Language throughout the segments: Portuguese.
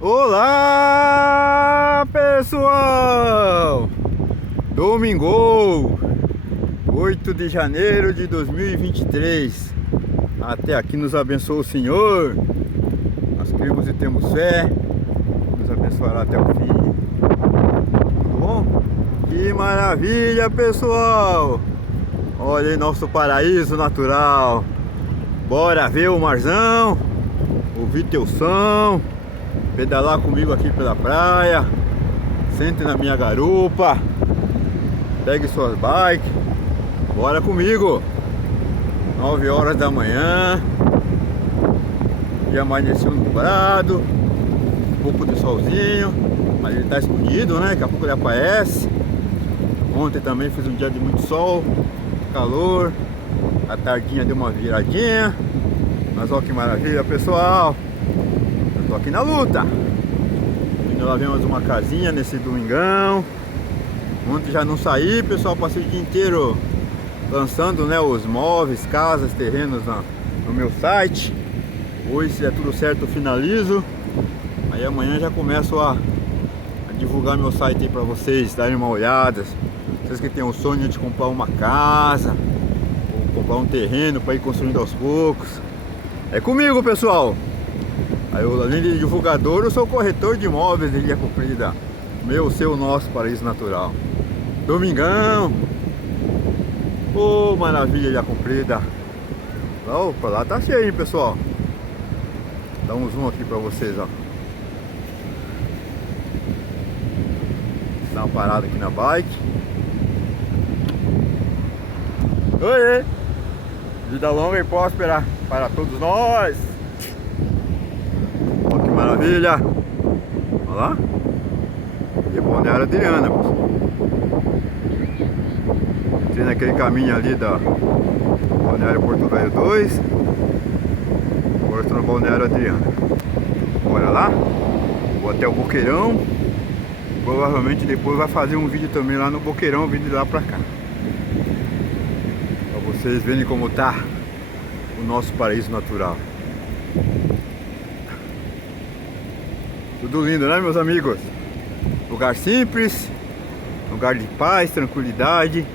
Olá, pessoal! Domingo, 8 de janeiro de 2023. Até aqui nos abençoa o Senhor. Nós cremos e temos fé. Nos abençoará até o fim. Tudo bom? Que maravilha, pessoal! Olha aí nosso paraíso natural. Bora ver o marzão, ouvir teu som, pedalar comigo aqui pela praia. Sente na minha garupa, pegue suas bikes, bora comigo. 9 horas da manhã, já amanheceu nublado, um pouco de solzinho, mas ele tá escondido, né? Daqui a pouco ele aparece. Ontem também fez um dia de muito sol, calor, a tardinha deu uma viradinha. Mas olha que maravilha, pessoal. Eu tô aqui na luta. Indo lá ver mais uma casinha nesse domingão. Ontem já não saí, pessoal, passei o dia inteiro lançando, né, os móveis, casas, terrenos no meu site. Hoje, se der tudo certo, eu finalizo. Aí amanhã já começo a divulgar meu site aí pra vocês darem uma olhada. Vocês que têm o sonho de comprar uma casa ou comprar um terreno para ir construindo aos poucos, é comigo, pessoal. Aí eu, além de divulgador, eu sou corretor de imóveis de Ilha Comprida. Meu, seu, nosso paraíso natural. Domingão. Ô, maravilha, Ilha Comprida. Opa, lá tá cheio, hein, pessoal. Dá um zoom aqui pra vocês, ó. Dá uma parada aqui na bike. Oi! Vida longa e próspera para todos nós. Olha que maravilha. Olha lá. E é Balneário Adriana, pessoal. Tem naquele caminho ali da Balneário Porto Velho 2. Agora estou no Balneário Adriana. Bora lá. Vou até o Boqueirão. Provavelmente depois vai fazer um vídeo também lá no Boqueirão, vindo de lá pra cá. Pra vocês verem como tá o nosso paraíso natural. Tudo lindo, né, meus amigos? Lugar simples, lugar de paz, tranquilidade,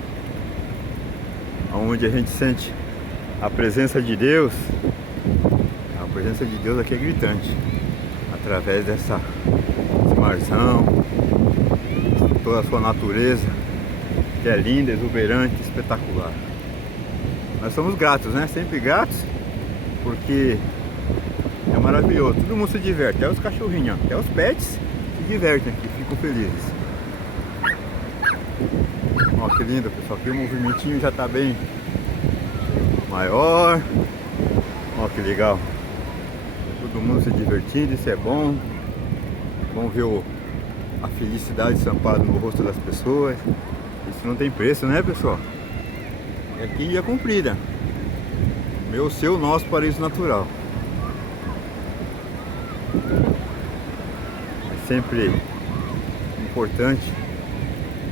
onde a gente sente a presença de Deus. A presença de Deus aqui é gritante, através desse marzão, toda a sua natureza, que é linda, exuberante, espetacular. Nós somos gratos, né? Sempre gratos, porque é maravilhoso. Todo mundo se diverte, até os cachorrinhos, até os pets se divertem aqui, ficam felizes. Ó, que lindo, pessoal. Aqui o movimentinho já tá bem maior. Ó, que legal. Todo mundo se divertindo, isso é bom. Vamos ver a felicidade estampada no rosto das pessoas. Isso não tem preço, né, pessoal? E aqui Ilha Comprida. Meu, seu, nosso paraíso natural. É sempre importante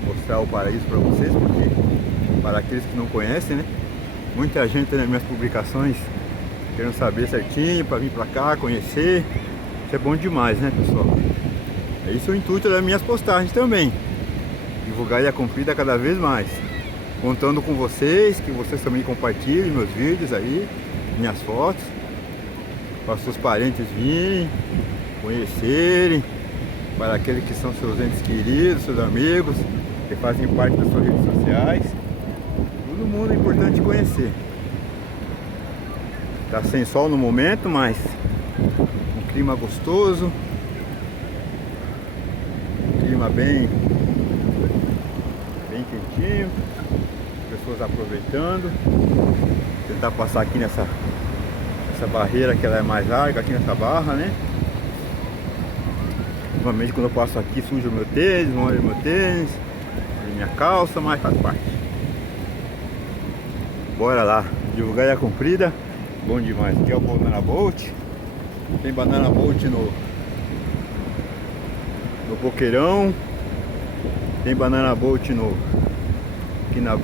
mostrar o paraíso para vocês, porque para aqueles que não conhecem, né? Muita gente nas minhas publicações querendo saber certinho para vir para cá, conhecer. Isso é bom demais, né, pessoal? É isso o intuito das minhas postagens também. Divulgar Ilha Comprida cada vez mais. Contando com vocês, que vocês também compartilhem meus vídeos aí, minhas fotos, para seus parentes virem, conhecerem, para aqueles que são seus entes queridos, seus amigos, que fazem parte das suas redes sociais. Todo mundo é importante conhecer. Tá sem sol no momento, mas um clima gostoso, um clima bem quentinho, pessoas aproveitando. Vou tentar passar aqui nessa barreira, que ela é mais larga aqui nessa barra, né? Normalmente quando eu passo aqui sujo o meu tênis, molho meu tênis, minha calça, mas faz parte. Bora lá, divulgar Ilha Comprida. Bom demais. Aqui é o Banana Boat. Tem Banana Boat no Boqueirão. Tem Banana Boat aqui na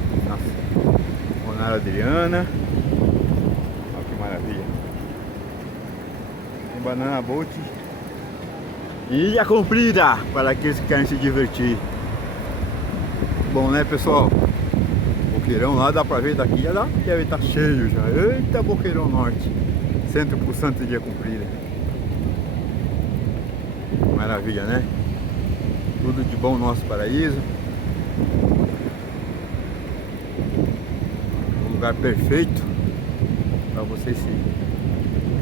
Balneário Adriana. Olha que maravilha. Tem Banana Boat Ilha Comprida, para aqueles que querem se divertir. Bom, né, pessoal? Boqueirão lá dá pra ver daqui, já deve estar cheio já. Eita, Boqueirão Norte, centro pulsante de Ilha Comprida. Maravilha, né? Tudo de bom no nosso paraíso. Um lugar perfeito para vocês se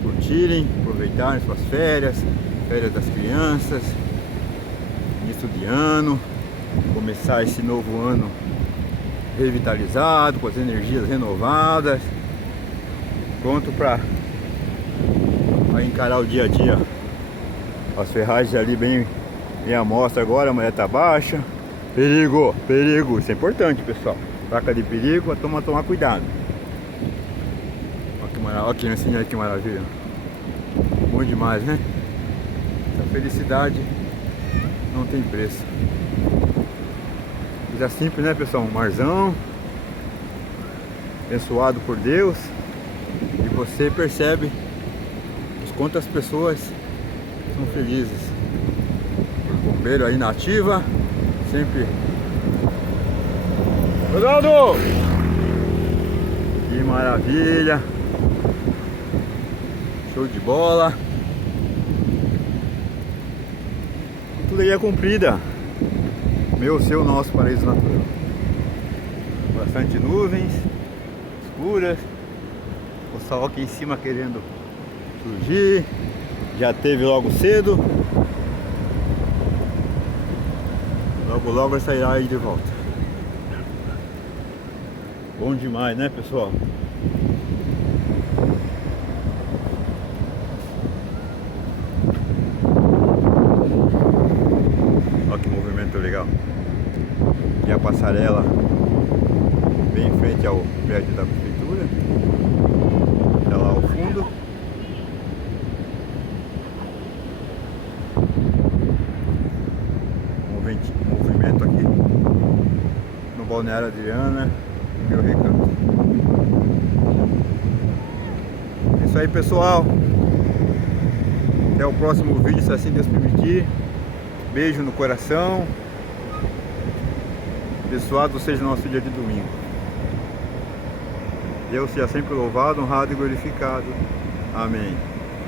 curtirem, aproveitarem suas férias, férias das crianças, início de ano, começar esse novo ano revitalizado, com as energias renovadas, pronto para encarar o dia a dia. As ferragens ali bem à mostra agora, a maré tá baixa. Perigo, perigo, isso é importante, pessoal. Placa de perigo, a tomar cuidado. Olha que maravilha, olha que maravilha. Bom demais, né? Essa felicidade não tem preço. Coisa simples, né, pessoal? Um marzão abençoado por Deus, e você percebe quantas pessoas são felizes. O bombeiro aí na ativa, sempre. Ronaldo! Que maravilha! Show de bola! Tudo aí é comprida. Meu, seu, nosso paraíso natural. Bastante nuvens escuras. O sol aqui em cima querendo surgir. Já teve logo cedo. Logo vai sair aí de volta. Bom demais, né, pessoal? Olha que movimento legal. E a passarela bem em frente ao prédio da prefeitura. Está lá ao fundo. Movimento aqui no Balneário Adriana, Meu Recanto. É isso aí, pessoal. Até o próximo vídeo, se assim Deus permitir. Beijo no coração. Abençoado seja o nosso dia de domingo. Deus seja sempre louvado, honrado e glorificado. Amém.